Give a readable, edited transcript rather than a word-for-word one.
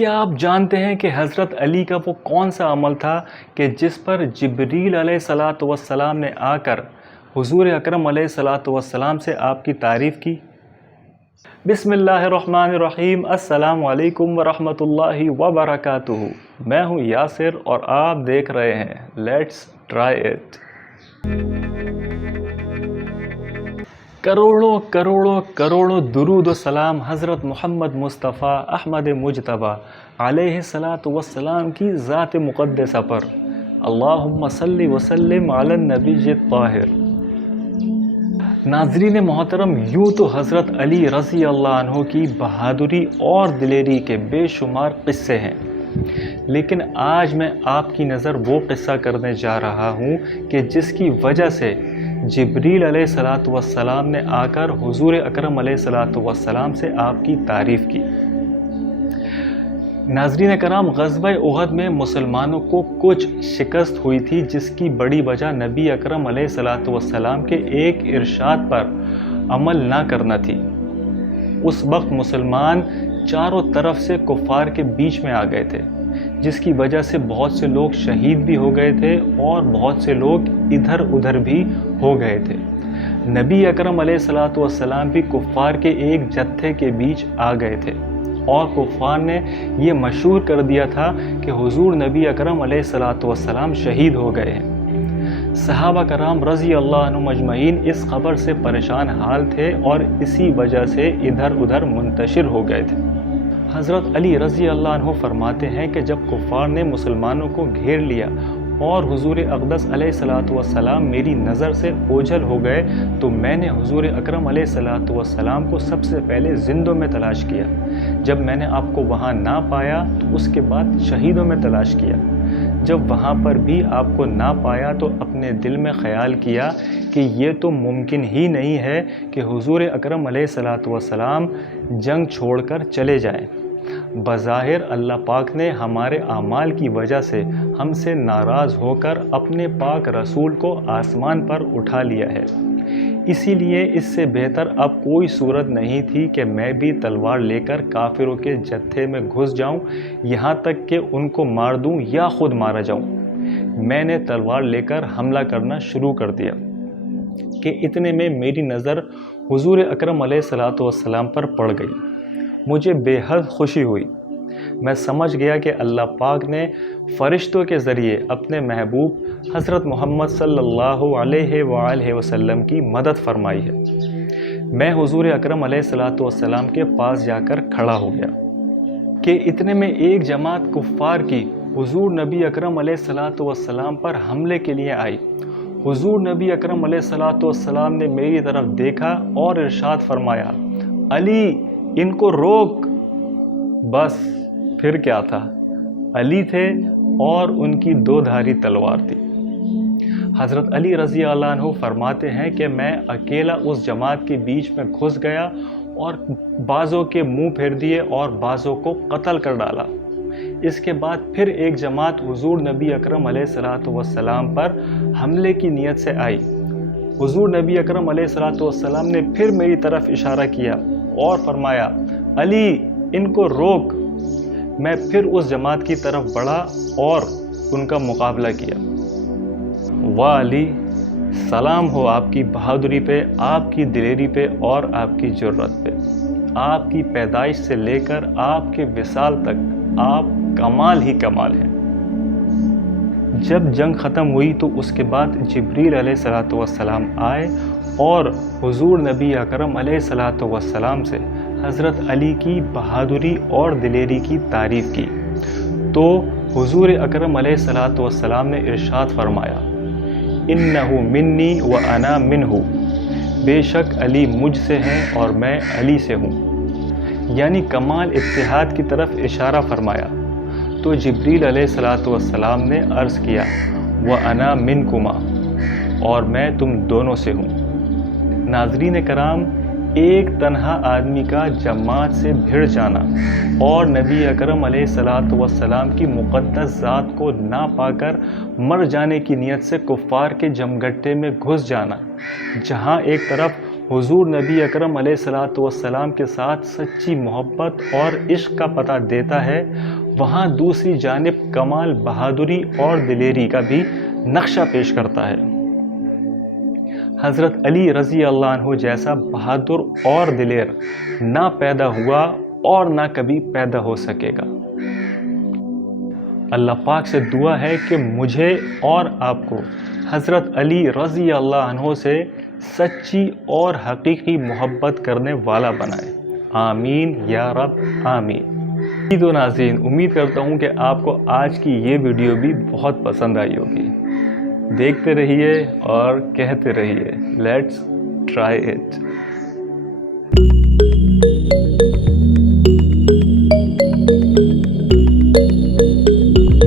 کیا آپ جانتے ہیں کہ حضرت علی کا وہ کون سا عمل تھا کہ جس پر جبریل علیہ الصلاۃ والسلام نے آ کر حضور اکرم علیہ الصلاۃ والسلام سے آپ کی تعریف کی؟ بسم اللہ الرحمن الرحیم۔ السلام علیکم ورحمۃ اللہ وبرکاتہ۔ میں ہوں یاسر اور آپ دیکھ رہے ہیں لیٹس ٹرائی اٹ۔ کروڑوں کروڑوں کروڑوں درود و سلام حضرت محمد مصطفیٰ احمد مجتبیٰ علیہ الصلاۃ والسلام کی ذات مقدسہ پر۔ اللہم صلی وسلم علی النبی الطاہر۔ ناظرین محترم، یوں تو حضرت علی رضی اللہ عنہ کی بہادری اور دلیری کے بے شمار قصے ہیں، لیکن آج میں آپ کی نظر وہ قصہ کرنے جا رہا ہوں کہ جس کی وجہ سے جبریل علیہ الصلاۃ والسلام نے آ کر حضور اکرم علیہ الصلاۃ والسلام سے آپ کی تعریف کی۔ ناظرین کرام، غزوہ احد میں مسلمانوں کو کچھ شکست ہوئی تھی، جس کی بڑی وجہ نبی اکرم علیہ الصلاۃ والسلام کے ایک ارشاد پر عمل نہ کرنا تھی۔ اس وقت مسلمان چاروں طرف سے کفار کے بیچ میں آ گئے تھے، جس کی وجہ سے بہت سے لوگ شہید بھی ہو گئے تھے اور بہت سے لوگ ادھر ادھر بھی ہو گئے تھے۔ نبی اکرم علیہ الصلاۃ والسلام بھی کفار کے ایک جتھے کے بیچ آ گئے تھے اور کفار نے یہ مشہور کر دیا تھا کہ حضور نبی اکرم علیہ الصلاۃ والسلام شہید ہو گئے ہیں۔ صحابہ کرام رضی اللہ عنہم اجمعین اس خبر سے پریشان حال تھے اور اسی وجہ سے ادھر ادھر منتشر ہو گئے تھے۔ حضرت علی رضی اللہ عنہ فرماتے ہیں کہ جب کفار نے مسلمانوں کو گھیر لیا اور حضور اقدس علیہ الصلاۃ والسلام میری نظر سے اوجھل ہو گئے تو میں نے حضور اکرم علیہ الصلاۃ والسلام کو سب سے پہلے زندوں میں تلاش کیا۔ جب میں نے آپ کو وہاں نہ پایا تو اس کے بعد شہیدوں میں تلاش کیا۔ جب وہاں پر بھی آپ کو نہ پایا تو اپنے دل میں خیال کیا کہ یہ تو ممکن ہی نہیں ہے کہ حضور اکرم علیہ الصلاۃ والسلام جنگ چھوڑ کر چلے جائیں۔ بظاہر اللہ پاک نے ہمارے اعمال کی وجہ سے ہم سے ناراض ہو کر اپنے پاک رسول کو آسمان پر اٹھا لیا ہے، اسی لیے اس سے بہتر اب کوئی صورت نہیں تھی کہ میں بھی تلوار لے کر کافروں کے جتھے میں گھس جاؤں، یہاں تک کہ ان کو مار دوں یا خود مارا جاؤں۔ میں نے تلوار لے کر حملہ کرنا شروع کر دیا کہ اتنے میں میری نظر حضور اکرم علیہ الصلاۃ والسلام پر پڑ گئی۔ مجھے بے حد خوشی ہوئی۔ میں سمجھ گیا کہ اللہ پاک نے فرشتوں کے ذریعے اپنے محبوب حضرت محمد صلی اللہ علیہ وآلہ وسلم کی مدد فرمائی ہے۔ میں حضور اکرم علیہ الصلاۃ والسلام کے پاس جا کر کھڑا ہو گیا کہ اتنے میں ایک جماعت کفار کی حضور نبی اکرم علیہ الصلاۃ والسلام پر حملے کے لیے آئی۔ حضور نبی اکرم علیہ الصلاۃ والسلام نے میری طرف دیکھا اور ارشاد فرمایا، علی ان کو روک۔ بس پھر کیا تھا، علی تھے اور ان کی دو دھاری تلوار تھی۔ حضرت علی رضی اللہ عنہ فرماتے ہیں کہ میں اکیلا اس جماعت کے بیچ میں گھس گیا اور بعضوں کے منہ پھیر دیے اور بعضوں کو قتل کر ڈالا۔ اس کے بعد پھر ایک جماعت حضور نبی اکرم علیہ الصلاۃ والسلام پر حملے کی نیت سے آئی۔ حضور نبی اکرم علیہ الصلاۃ والسلام نے پھر میری طرف اشارہ کیا اور فرمایا، علی ان کو روک۔ میں پھر اس جماعت کی طرف بڑھا اور ان کا مقابلہ کیا۔ واہ علی، سلام ہو آپ کی بہادری پہ، آپ کی دلیری پہ اور آپ کی جرت پہ۔ آپ کی پیدائش سے لے کر آپ کے وصال تک آپ کمال ہی کمال ہیں۔ جب جنگ ختم ہوئی تو اس کے بعد جبریل علیہ الصلاۃ والسلام آئے اور حضور نبی اکرم علیہ الصلاۃ والسلام سے حضرت علی کی بہادری اور دلیری کی تعریف کی تو حضور اکرم علیہ الصلاۃ والسلام نے ارشاد فرمایا، انہ منی وانا منہ، بے شک علی مجھ سے ہیں اور میں علی سے ہوں، یعنی کمال اتحاد کی طرف اشارہ فرمایا۔ تو جبریل علیہ الصلاۃ والسلام نے عرض کیا، وانا منکما، اور میں تم دونوں سے ہوں۔ ناظرین کرام، ایک تنہا آدمی کا جماعت سے بھیڑ جانا اور نبی اکرم علیہ الصلاۃ والسلام کی مقدس ذات کو نہ پا کر مر جانے کی نیت سے کفار کے جمگٹے میں گھس جانا، جہاں ایک طرف حضور نبی اکرم علیہ الصلوۃ والسلام کے ساتھ سچی محبت اور عشق کا پتہ دیتا ہے، وہاں دوسری جانب کمال بہادری اور دلیری کا بھی نقشہ پیش کرتا ہے۔ حضرت علی رضی اللہ عنہ جیسا بہادر اور دلیر نہ پیدا ہوا اور نہ کبھی پیدا ہو سکے گا۔ اللہ پاک سے دعا ہے کہ مجھے اور آپ کو حضرت علی رضی اللہ عنہ سے سچی اور حقیقی محبت کرنے والا بنائے، آمین یا رب آمین۔ تو ناظرین، امید کرتا ہوں کہ آپ کو آج کی یہ ویڈیو بھی بہت پسند آئی ہوگی۔ دیکھتے رہیے اور کہتے رہیے، لیٹس ٹرائی اٹ۔